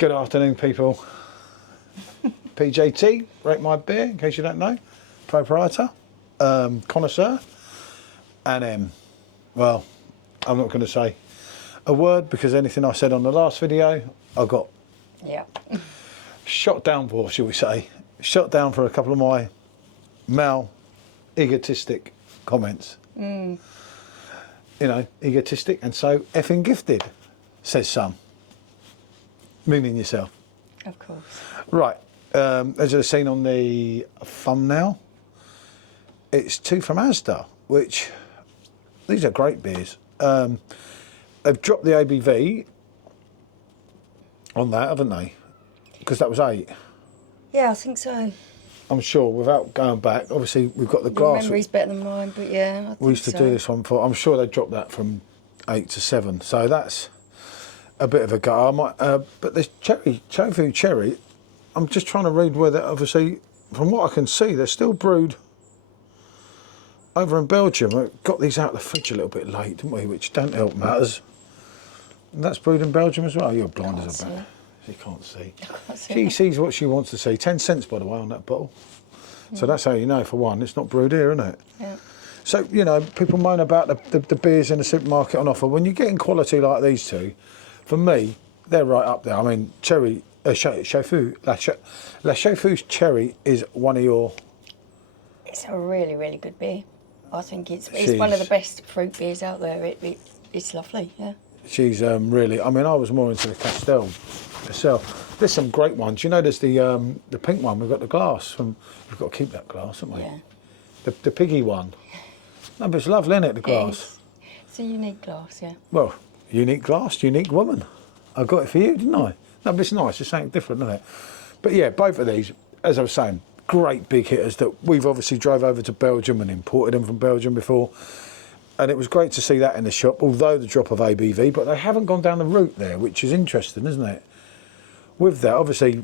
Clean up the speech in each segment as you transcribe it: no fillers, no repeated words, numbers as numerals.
Good afternoon, people. PJT, rate my beer, in case you don't know. Proprietor, connoisseur, and well, I'm not going to say a word because anything I said on the last video, I got shot down for, shall we say. Shot down for a couple of my male egotistic comments. You know, egotistic and so effing gifted, says some. Meaning yourself. Of course. Right, as you've seen on the thumbnail, it's two from Asda, which, these are great beers. They've dropped the ABV on that, haven't they? Because that was 8. Yeah, I think so. I'm sure, without going back, obviously we've got the glass. Your memory's better than mine, but yeah, I think we used to do this one for, I'm sure they dropped that from 8 to 7, so that's a bit of a go. I might, but this Chouffe cherry, I'm just trying to read whether, obviously, from what I can see, they're still brewed over in Belgium. We got these out of the fridge a little bit late, didn't we? Which don't help matters. And that's brewed in Belgium as well. You're blind as a bat. She can't see. She sees what she wants to see. 10 cents, by the way, on that bottle. So that's how you know, for one, it's not brewed here, isn't it? Yeah. So, you know, people moan about the beers in the supermarket on offer. When you're getting quality like these two, for me, they're right up there. I mean, cherry, Chouffe, La Chauffe's cherry is one of your... It's a really, really good beer. I think it's one of the best fruit beers out there. It's lovely, yeah. She's really, I mean, I was more into the Kasteel myself. There's some great ones. You know, there's the pink one. We've got the glass. We've got to keep that glass, haven't we? Yeah. The piggy one. No, but it's lovely, isn't it, the glass? It's a unique glass, yeah. Well, unique glass, unique woman. I got it for you, didn't I? No, but it's nice. It's something different, isn't it? But yeah, both of these, as I was saying, great big hitters that we've obviously drove over to Belgium and imported them from Belgium before. And it was great to see that in the shop, although the drop of ABV, but they haven't gone down the route there, which is interesting, isn't it? With that, obviously,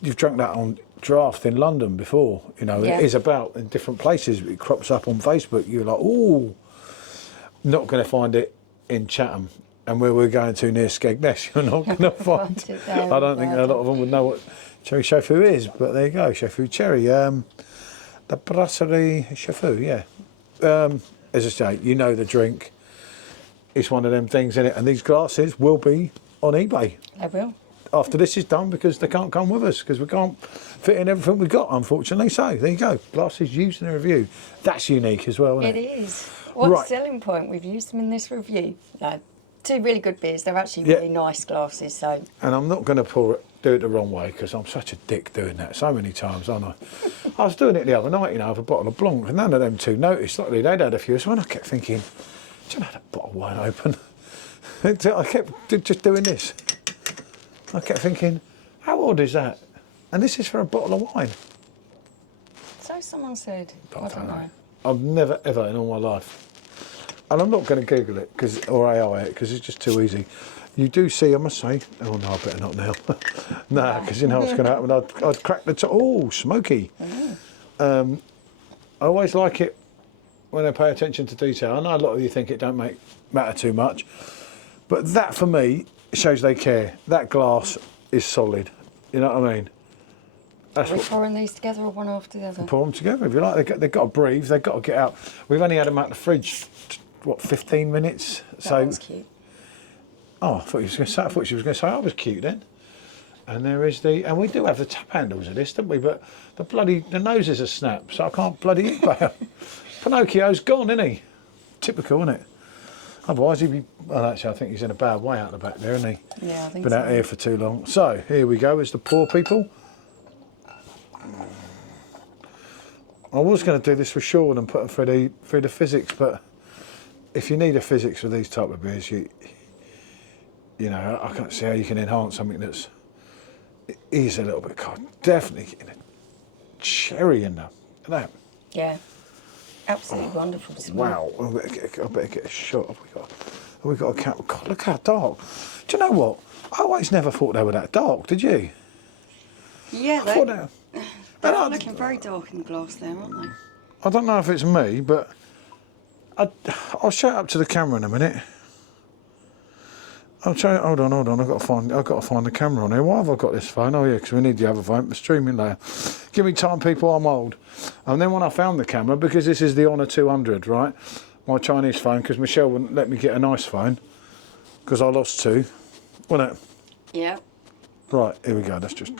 you've drunk that on draft in London before, you know, It is about in different places. It crops up on Facebook. You're like, oh, not going to find it in Chatham. And where we're going to near Skegness, you're not going to find it. I don't think a lot of them would know what cherry Chouffe is, but there you go, Chouffe cherry. The Brasserie Chouffe, yeah. As I say, you know the drink. It's one of them things, in it, and these glasses will be on eBay. They will. After this is done, because they can't come with us, because we can't fit in everything we've got, unfortunately. So there you go, glasses used in a review. That's unique as well, isn't it? It is. What's the selling point? We've used them in this review. No, two really good beers. They're actually really nice glasses. So. And I'm not going to do it the wrong way, because I'm such a dick doing that so many times, aren't I? I was doing it the other night, you know, with a bottle of Blanc, and none of them two noticed. Luckily, they'd had a few, so when I kept thinking, do you know that bottle wine open? I kept just doing this. I kept thinking, how odd is that? And this is for a bottle of wine. So someone said. I don't know. I've never, ever in all my life. And I'm not going to Google it, or AI it, because it's just too easy. You do see, I must say, oh no, I better not now. Nah, because you know what's going to happen. I'd crack the top. Oh, smoky. I always like it when I pay attention to detail. I know a lot of you think it don't matter too much, but that for me shows they care. That glass is solid. You know what I mean? Are we pouring these together or one after the other? Pour them together if you like. They've got to breathe. They've got to get out. We've only had them out the fridge, what, 15 minutes? That one's cute. Oh, I thought she was going to say I was cute then. And there is and we do have the tap handles of this, don't we? But the noses are snapped, so I can't bloody eat by Pinocchio's gone, isn't he? Typical, isn't it? Otherwise he'd be, well actually I think he's in a bad way out the back there, isn't he? Yeah, I think Been out here for too long. So, here we go, it's the poor people. I was going to do this for Sean and put them through the Fizzics, but if you need a Fizzics for these type of beers, you know, I can't see how you can enhance something that's is a little bit cold. Definitely getting a cherry in there. Look at that. Yeah. Absolutely wonderful smell. Wow. I better get a shot. Have we got a cap? God, look how dark. Do you know what? I always never thought they were that dark, did you? Yeah, they're looking very dark in the glass there, aren't they? I don't know if it's me, but I'll show it up to the camera in a minute. I'm trying. Hold on. I've got to find the camera on here. Why have I got this phone? Oh yeah, because we need the other phone. The streaming layer. Give me time, people. I'm old. And then when I found the camera, because this is the Honor 200, right? My Chinese phone, because Michelle wouldn't let me get a nice phone, because I lost two, wasn't it? Yeah. Right. Here we go. That's just.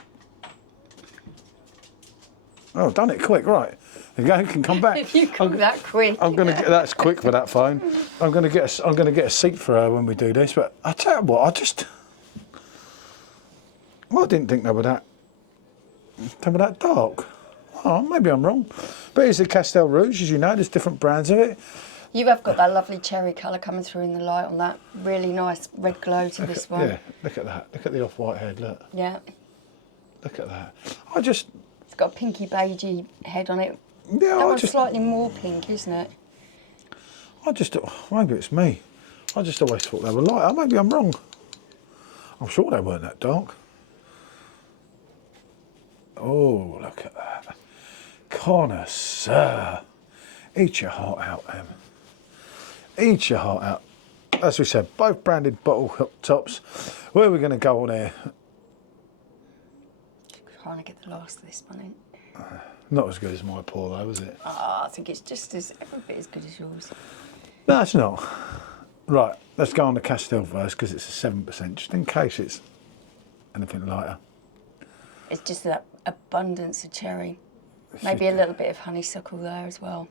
Oh, I've done it quick. Right. You can come back. If you come that quick. I'm gonna get that's quick for that phone. I'm gonna get a seat for her when we do this. But I tell you what, I didn't think they were that dark. Oh, maybe I'm wrong. But it's the Kasteel Rouge, as you know. There's different brands of it. You have got that lovely cherry colour coming through in the light on that really nice red glow to this one. Yeah, look at that. Look at the off-white head. Look. Yeah. Look at that. It's got a pinky beigey head on it. Yeah, that one's slightly more pink, isn't it? Maybe it's me. I just always thought they were lighter. Maybe I'm wrong. I'm sure they weren't that dark. Oh, look at that. Connoisseur. Eat your heart out, Em. Eat your heart out. As we said, both branded bottle tops. Where are we going to go on here? Trying to get the last of this one in. Not as good as my pour though, is it? Oh, I think it's just every bit as good as yours. No, it's not. Right, let's go on the Kasteel first because it's a 7%, just in case it's anything lighter. It's just that abundance of cherry. Maybe a little bit of honeysuckle there as well.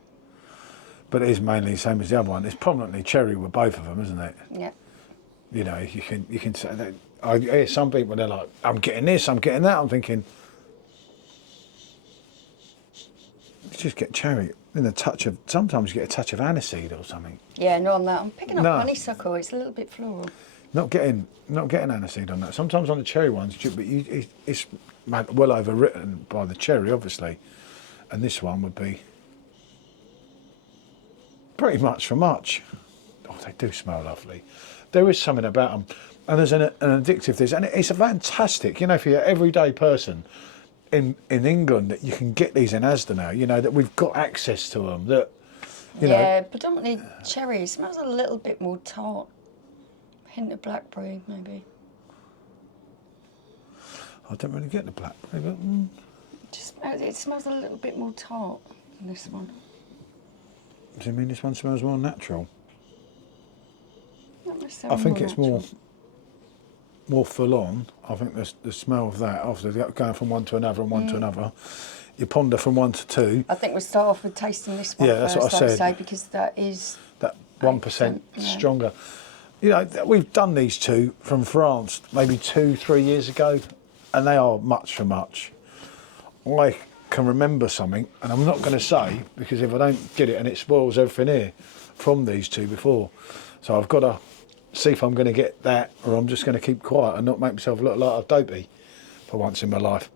But it is mainly the same as the other one. It's prominently cherry with both of them, isn't it? Yeah. You know, you can say that. I hear some people, they're like, I'm getting this, I'm getting that. I'm thinking, you just get cherry and sometimes you get a touch of aniseed or something. Yeah, not on that. I'm picking up honeysuckle. It's a little bit floral. Not getting aniseed on that. Sometimes on the cherry ones, but it's well overwritten by the cherry, obviously. And this one would be pretty much for much. Oh, they do smell lovely. There is something about them. And there's an addictive this, and it's a fantastic, you know, for your everyday person in England that you can get these in Asda now, you know, that we've got access to them. That, you know, predominantly cherry. It smells a little bit more tart. Hint of blackberry, maybe. I don't really get the blackberry, but It smells a little bit more tart than this one. Does it mean this one smells more natural? Not necessarily I think more it's natural. more full on. I think the smell of that, after going from one to another and one to another, you ponder from 1 to 2. I think we'll start off with tasting this one Yeah, first, that's what I said. say, because that is That 1% yeah. stronger. You know, we've done these two from France maybe 2-3 years ago, and they are much for much. I can remember something, and I'm not going to say, because if I don't get it and it spoils everything here, from these two before. So I've got to see if I'm going to get that, or I'm just going to keep quiet and not make myself look like a dopey for once in my life.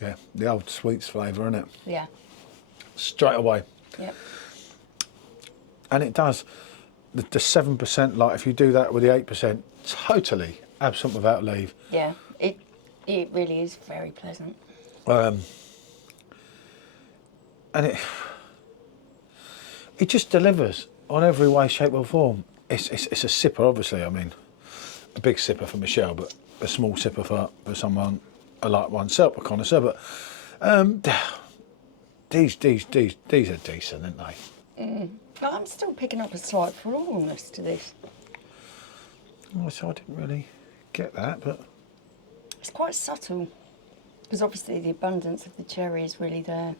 Yeah, the old sweets flavour, isn't it? Yeah. Straight away. Yep. And it does. The 7%, like if you do that with the 8%, totally absent without leave. Yeah, it really is very pleasant. And it just delivers on every way, shape or form. It's a sipper, obviously. I mean, a big sipper for Michelle, but a small sipper for someone like oneself, a connoisseur. But these are decent, aren't they? I'm still picking up a slight floralness to this. Oh, so I didn't really get that, but It's quite subtle, because obviously the abundance of the cherry is really there.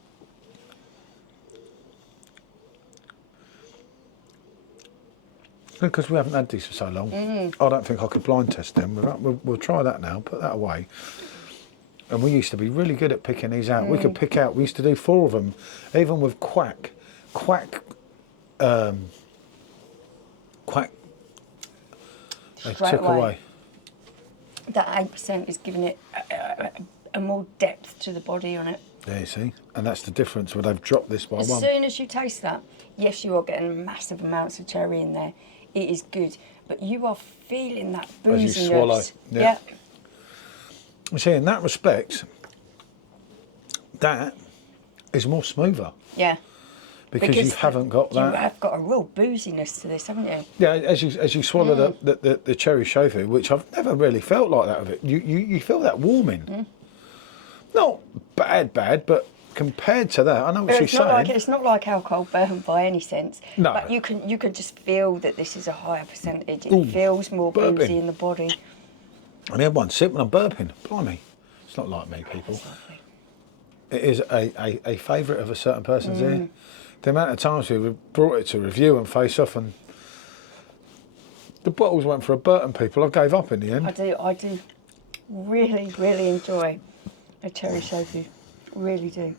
because we haven't had these for so long, I don't think I could blind test them. We'll try that now, put that away. And we used to be really good at picking these out. We could pick out, we used to do 4 of them, even with Quack, they Straight took away. That 8% is giving it a more depth to the body on it. There you see, and that's the difference where they've dropped this by As one. soon as you taste that, yes, you are getting massive amounts of cherry in there. It is good, but you are feeling that booziness. swallow, yeah. Yeah. You see, in that respect, that is more smoother. Yeah. Because you haven't got that. You have got a real booziness to this, haven't you? Yeah, as you swallow the cherry Chouffe, which I've never really felt like that of it. You feel that warming. Not bad, but compared to that, I know what she's saying. It's not like alcohol bourbon by any sense. No. But you can just feel that this is a higher percentage. It feels more boozy in the body. And everyone sip when I'm burping. Blimey, it's not like me, people. It is a favourite of a certain person's ear. The amount of times we brought it to review and face off, and the bottles went for a Burton, people. I gave up in the end. I do really enjoy a cherry Chouffe. Really do.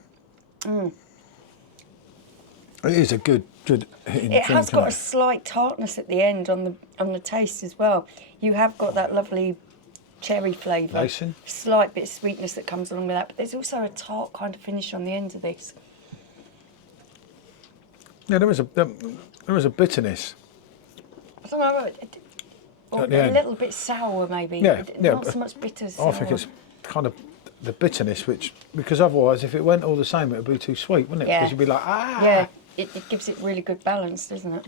It is a good hitting drink. It has got a slight tartness at the end on the taste as well. You have got that lovely cherry flavour. Lacing. Slight bit of sweetness that comes along with that, but there's also a tart kind of finish on the end of this. Yeah, there was a bitterness. I don't know, or a little bit sour maybe. Yeah, Not so much bitter. Sour. I think it's kind of the bitterness, because otherwise, if it went all the same, it would be too sweet, wouldn't it? Yeah. Because you'd be like, Yeah, it gives it really good balance, doesn't it?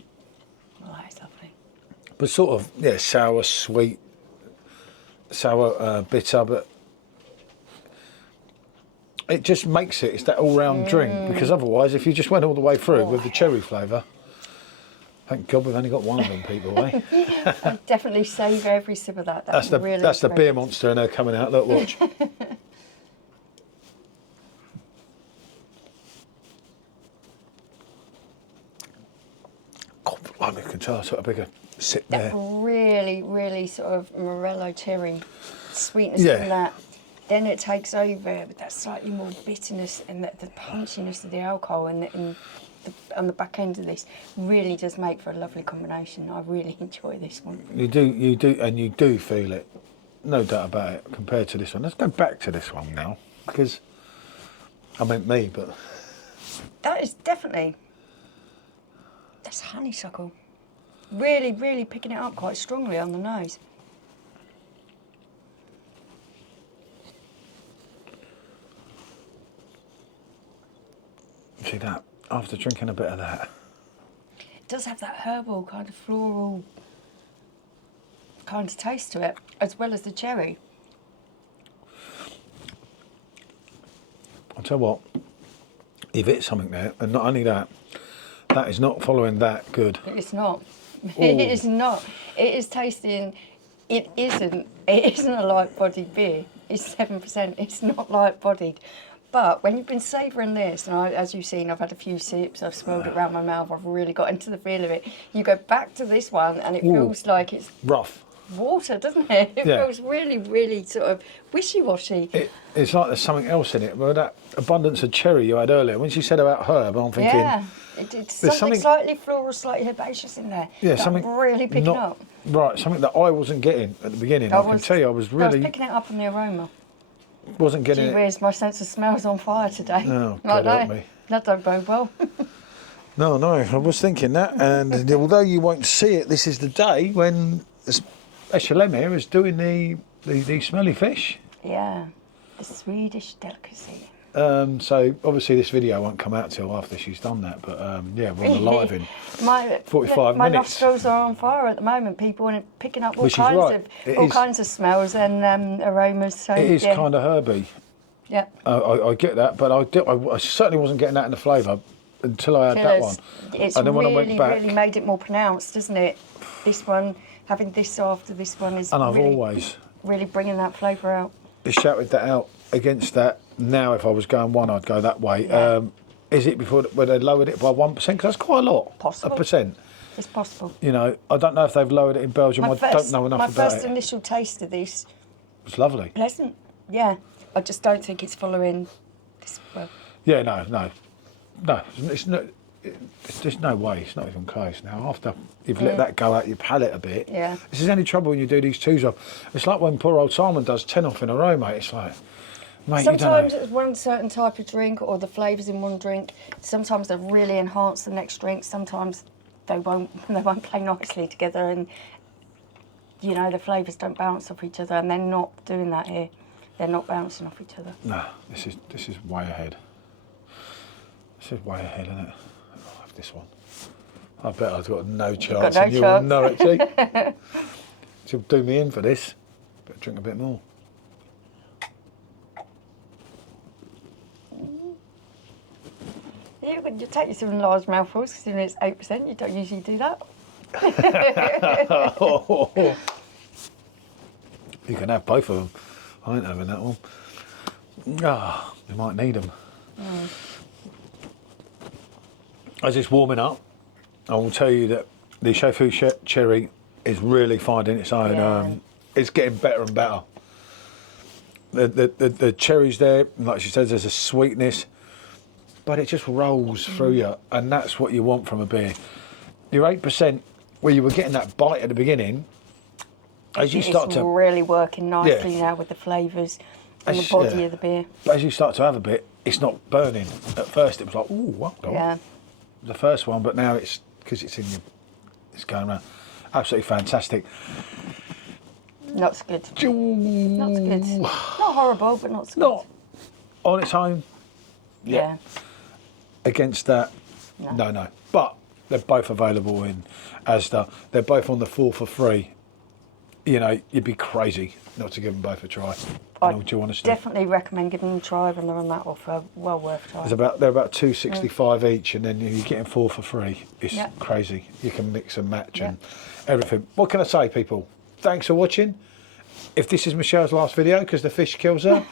Oh, that's lovely. But sort of, sour, sweet, sour, bitter, but it just makes it's that all-round drink, because otherwise, if you just went all the way through with the cherry flavour, thank God we've only got one of them, people, eh? I'd definitely savour every sip of that. That's the beer monster in her coming out. Look, watch. God, I can tell I took a bigger sip there. Really sort of morello cherry sweetness from that. Then it takes over with that slightly more bitterness and the punchiness of the alcohol on the back end of this really does make for a lovely combination. I really enjoy this one. You do feel it, no doubt about it, compared to this one. Let's go back to this one now, because I meant me, but... That is definitely... That's honeysuckle. Really picking it up quite strongly on the nose. See that? After drinking a bit of that. It does have that herbal, kind of floral kind of taste to it, as well as the cherry. I'll tell you what, you've hit something there, and not only that, that is not following that good. It's not. It is not. It is tasting. It isn't a light-bodied beer. It's 7%. It's not light-bodied. But when you've been savouring this, and as you've seen, I've had a few sips, I've swirled it around my mouth, I've really got into the feel of it. You go back to this one, and it feels like it's rough water, doesn't it? It feels really sort of wishy-washy. It's like there's something else in it. Well, that abundance of cherry you had earlier, when she said about herb, I'm thinking... Yeah, it's something slightly floral, slightly herbaceous in there. Yeah, that something I'm really picking up. Right, something that I wasn't getting at the beginning. I can tell you, I was picking it up in the aroma. Wasn't getting it. My sense of smell's on fire today. Oh, God help me. That don't bode well. No, I was thinking that, and although you won't see it, this is the day when HLM here is doing the smelly fish. Yeah, the Swedish delicacy. So obviously this video won't come out till after she's done that, but we're on the live in 45 minutes. My nostrils are on fire at the moment, people, and picking up all kinds of smells and aromas. So it is kind of herby. Yeah. I get that, but I certainly wasn't getting that in the flavour until I had that one. It's and then when I went back, really made it more pronounced, doesn't it? This one, having this after this one is really bringing that flavour out. It shouted that out against that. Now, if I was going one, I'd go that way. Yeah. Is it where they lowered it by 1%? Because that's quite a lot. Possible. A percent. It's possible. You know, I don't know if they've lowered it in Belgium. I don't know enough about it. My first initial taste of this was lovely. Pleasant. Yeah. I just don't think it's following this well. Yeah, no. There's no way. It's not even close. Now, after you've let that go out your palate a bit, this is any trouble when you do these 2s off. It's like when poor old Simon does 10 off in a row, mate. It's like, mate, sometimes it's one certain type of drink or the flavours in one drink. Sometimes they really enhance the next drink. Sometimes they won't play nicely together, and you know the flavours don't bounce off each other. And they're not doing that here. They're not bouncing off each other. No, this is way ahead. This is way ahead, isn't it? I'll have this one. I bet I've got no chance, got no and you'll chance. know it, see? She'll do me in for this. Better drink a bit more. You take some large mouthfuls, considering it's 8%. You don't usually do that. You can have both of them. I ain't having that one. Ah, you might need them. As it's warming up, I will tell you that the Chouffe cherry is really finding its own. Yeah. It's getting better and better. The cherries there, like she says, there's a sweetness, but it just rolls through you, and that's what you want from a beer. Your 8%, where you were getting that bite at the beginning, as you start it's to really working nicely now with the flavours and the body of the beer. But as you start to have a bit, it's not burning. At first, it was like, ooh, what? Yeah. The first one, but now it's because it's in your, it's going around. Absolutely fantastic. Not so good. Not so good. Not horrible, but not so Not on its own. good. Yeah. Against that, no. But they're both available in Asda. They're both on the 4 for free. You know, you'd be crazy not to give them both a try. I In all due honesty. definitely recommend giving them a try when they're on that offer. Well worth a try. They're about $2.65 each, and then you're getting 4 for free. It's Yeah. crazy. You can mix and match and everything. What can I say, people? Thanks for watching. If this is Michelle's last video because the fish kills her,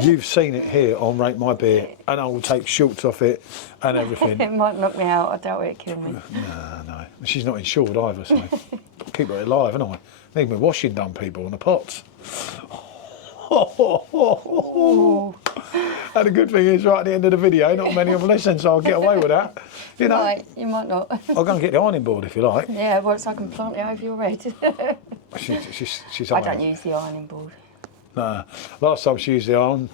you've seen it here on Rate My Beer, and I will take shorts off it and everything. It might knock me out. I doubt it'd kill me. No. She's not insured either, so keep her alive, haven't I? Need my washing done, people, on the pots. And the good thing is, right at the end of the video, not many of them listen, so I'll get away with that. You know, Right, you might not. I'll go and get the ironing board if you like. Yeah, once I can plant it over your head. She's I don't use the ironing board. Nah. Last time she used the iron,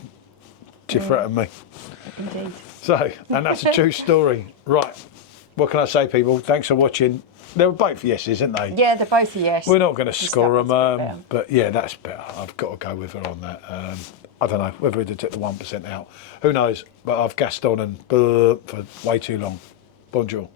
she threatened me. Indeed. So, and that's a true story. Right. What can I say, people? Thanks for watching. They were both yeses, aren't they? Yeah, they're both a yes. We're not going to Just score that them, one's a bit better. but yeah, that's better. I've got to go with her on that. I don't know whether we'd have took the 1% out. Who knows? But I've gassed on and for way too long. Bonjour.